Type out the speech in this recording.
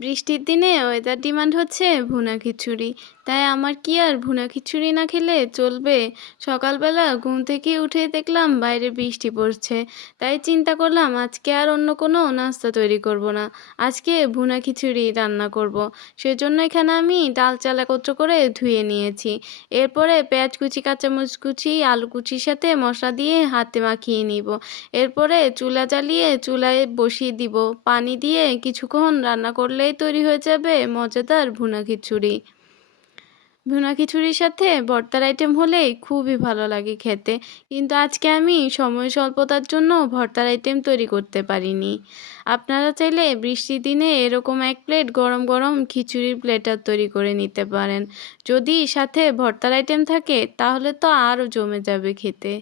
বৃষ্টির দিনে weather demand হচ্ছে ভুনা খিচুড়ি। তাই আমার কি আর ভুনা খিচুড়ি না খেলে চলবে? সকালবেলা ঘুম থেকে উঠে দেখলাম বাইরে বৃষ্টি পড়ছে। তাই চিন্তা করলাম আজকে আর অন্য কোনো নাস্তা তৈরি করব না। আজকে ভুনা খিচুড়ি রান্না করব। সেজন্য এখানে আমি ডাল চাল একত্র করে ধুয়ে নিয়েছি। এরপরে পেঁয়াজ কুচি, কাঁচামরিচ কুচি, আলু কুচির সাথে মশলা দিয়ে হাতে মাখিয়ে নিব। এরপরে চুলা জ্বালিয়ে চুলায় বসিয়ে দিব। পানি দিয়ে কিছুক্ষণ রান্না করলেই তৈরি হয়ে যাবে মজাদার ভুনা খিচুড়ি। ভুনা খিচুড়ির সাথে ভর্তার আইটেম হলেই খুবই ভালো লাগে খেতে। কিন্তু আজকে আমি সময় স্বল্পতার জন্য ভর্তার আইটেম তৈরি করতে পারিনি। আপনারা চাইলে বৃষ্টির দিনে এরকম এক প্লেট গরম গরম খিচুড়ির প্লেটার তৈরি করে নিতে পারেন। যদি সাথে ভর্তার আইটেম থাকে তাহলে তো আরও জমে যাবে খেতে।